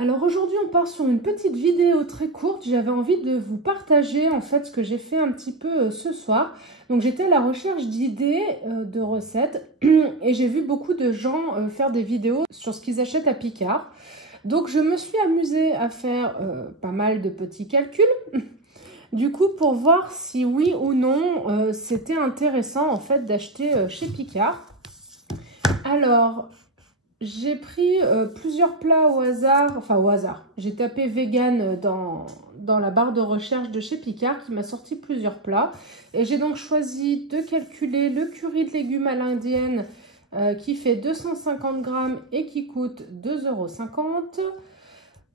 Alors aujourd'hui on part sur une petite vidéo très courte. J'avais envie de vous partager en fait ce que j'ai fait un petit peu ce soir. Donc j'étais à la recherche d'idées de recettes et j'ai vu beaucoup de gens faire des vidéos sur ce qu'ils achètent à Picard. Donc je me suis amusée à faire pas mal de petits calculs du coup pour voir si oui ou non c'était intéressant en fait d'acheter chez Picard. Alors j'ai pris plusieurs plats au hasard, enfin au hasard. J'ai tapé vegan dans la barre de recherche de chez Picard qui m'a sorti plusieurs plats. Et j'ai donc choisi de calculer le curry de légumes à l'indienne qui fait 250 grammes et qui coûte 2,50 €.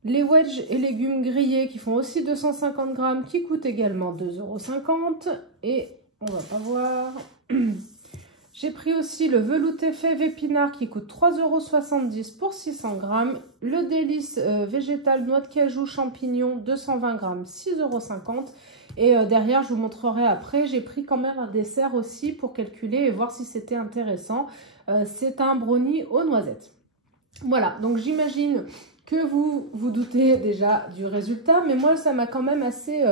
Les wedges et légumes grillés qui font aussi 250 grammes qui coûtent également 2,50 €. Et on va pas voir... J'ai pris aussi le velouté fève épinard qui coûte 3,70 € pour 600 grammes. Le délice végétal noix de cajou champignons 220 grammes 6,50 €. Et derrière je vous montrerai après, j'ai pris quand même un dessert aussi pour calculer et voir si c'était intéressant. C'est un brownie aux noisettes. Voilà, donc j'imagine que vous vous doutez déjà du résultat, mais moi ça m'a quand même assez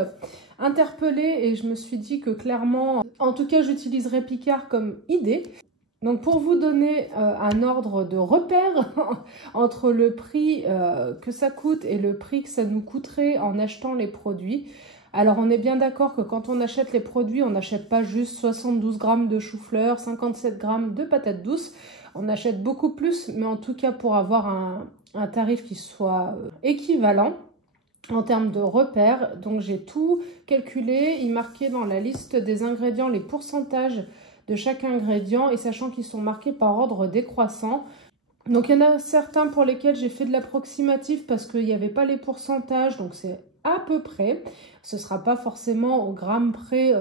interpellée et je me suis dit que clairement, en tout cas j'utiliserai Picard comme idée. Donc pour vous donner un ordre de repère entre le prix que ça coûte et le prix que ça nous coûterait en achetant les produits. Alors on est bien d'accord que quand on achète les produits, on n'achète pas juste 72 grammes de chou-fleur, 57 grammes de patates douces. On achète beaucoup plus, mais en tout cas pour avoir un tarif qui soit équivalent en termes de repères. Donc j'ai tout calculé, il marquait dans la liste des ingrédients les pourcentages de chaque ingrédient et sachant qu'ils sont marqués par ordre décroissant. Donc il y en a certains pour lesquels j'ai fait de l'approximatif parce qu'il n'y avait pas les pourcentages, donc c'est à peu près. Ce ne sera pas forcément au gramme près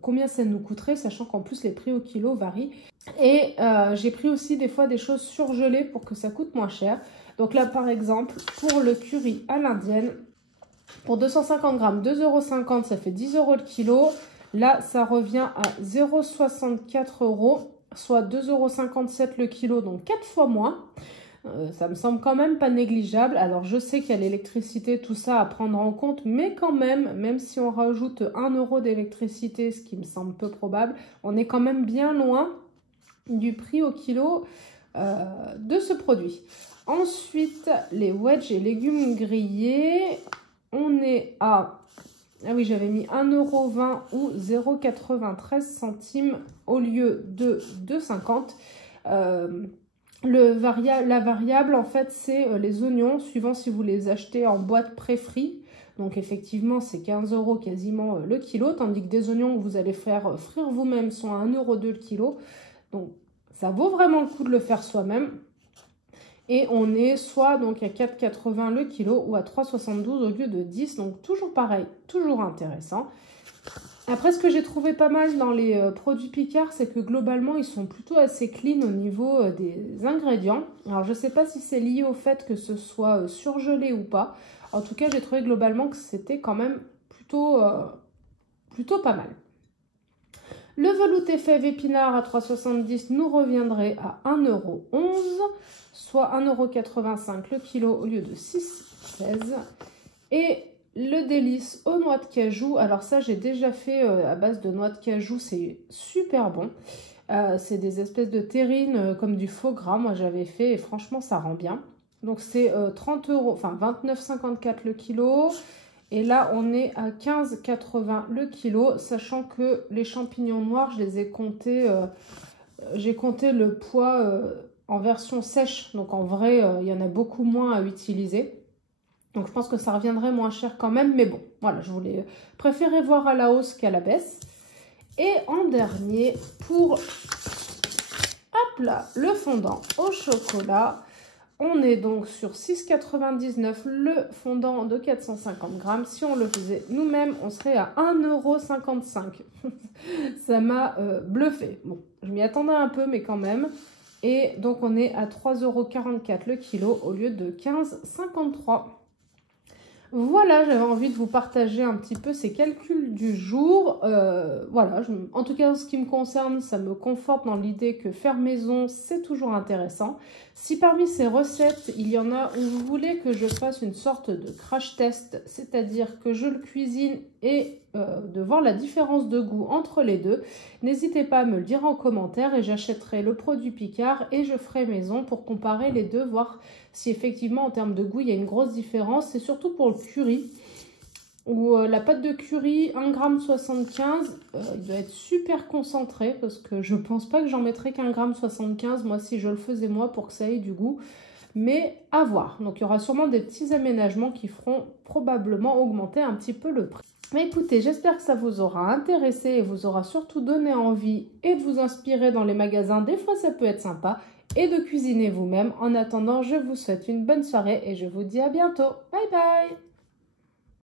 combien ça nous coûterait, sachant qu'en plus les prix au kilo varient. Et j'ai pris aussi des fois des choses surgelées pour que ça coûte moins cher. Donc là par exemple, pour le curry à l'indienne, pour 250 grammes, 2,50 €, ça fait 10 € le kilo. Là, ça revient à 0,64 €, soit 2,57 € le kilo, donc 4 fois moins. Ça me semble quand même pas négligeable. Alors, je sais qu'il y a l'électricité, tout ça à prendre en compte, mais quand même si on rajoute 1 € d'électricité, ce qui me semble peu probable, on est quand même bien loin du prix au kilo de ce produit. Ensuite, les wedges et légumes grillés, on est à... Ah oui, j'avais mis 1,20 € ou 0,93 centimes au lieu de 2,50 €. La variable, en fait, c'est les oignons, suivant si vous les achetez en boîte pré-frits. Donc, effectivement, c'est 15 € quasiment le kilo, tandis que des oignons que vous allez faire frire vous-même sont à 1,02 € le kilo. Donc, ça vaut vraiment le coup de le faire soi-même. Et on est soit donc à 4,80 € le kilo ou à 3,72 € au lieu de 10. Donc toujours pareil, toujours intéressant. Après, ce que j'ai trouvé pas mal dans les produits Picard, c'est que globalement, ils sont plutôt assez clean au niveau des ingrédients. Alors, je ne sais pas si c'est lié au fait que ce soit surgelé ou pas. En tout cas, j'ai trouvé globalement que c'était quand même plutôt pas mal. Le velouté fève épinard à 3,70 € nous reviendrait à 1,11 €, soit 1,85 € le kilo au lieu de 6,16 €. Et le délice aux noix de cajou, alors ça j'ai déjà fait à base de noix de cajou, c'est super bon. C'est des espèces de terrines comme du faux gras, moi j'avais fait et franchement ça rend bien. Donc c'est 30 €, enfin 29,54 € le kilo. Et là, on est à 15,80 € le kilo, sachant que les champignons noirs, je les ai comptés, j'ai compté le poids en version sèche. Donc en vrai, il y en a beaucoup moins à utiliser. Donc je pense que ça reviendrait moins cher quand même. Mais bon, voilà, je voulais préférer voir à la hausse qu'à la baisse. Et en dernier, pour hop là, le fondant au chocolat. On est donc sur 6,99 € le fondant de 450 grammes. Si on le faisait nous-mêmes, on serait à 1,55 €. Ça m'a bluffé. Bon, je m'y attendais un peu, mais quand même. Et donc, on est à 3,44 € le kilo au lieu de 15,53 €. Voilà, j'avais envie de vous partager un petit peu ces calculs du jour. Voilà, en tout cas, en ce qui me concerne, ça me conforte dans l'idée que faire maison, c'est toujours intéressant. Si parmi ces recettes, il y en a où vous voulez que je fasse une sorte de crash test, c'est-à-dire que je le cuisine et de voir la différence de goût entre les deux, n'hésitez pas à me le dire en commentaire et j'achèterai le produit Picard et je ferai maison pour comparer les deux, voir si effectivement en termes de goût il y a une grosse différence. C'est surtout pour le curry où la pâte de curry 1,75 g, il doit être super concentré parce que je pense pas que j'en mettrais qu'1,75 g moi si je le faisais moi pour que ça ait du goût. Mais à voir. Donc il y aura sûrement des petits aménagements qui feront probablement augmenter un petit peu le prix. Mais écoutez, j'espère que ça vous aura intéressé et vous aura surtout donné envie et de vous inspirer dans les magasins. Des fois, ça peut être sympa et de cuisiner vous-même. En attendant, je vous souhaite une bonne soirée et je vous dis à bientôt. Bye bye!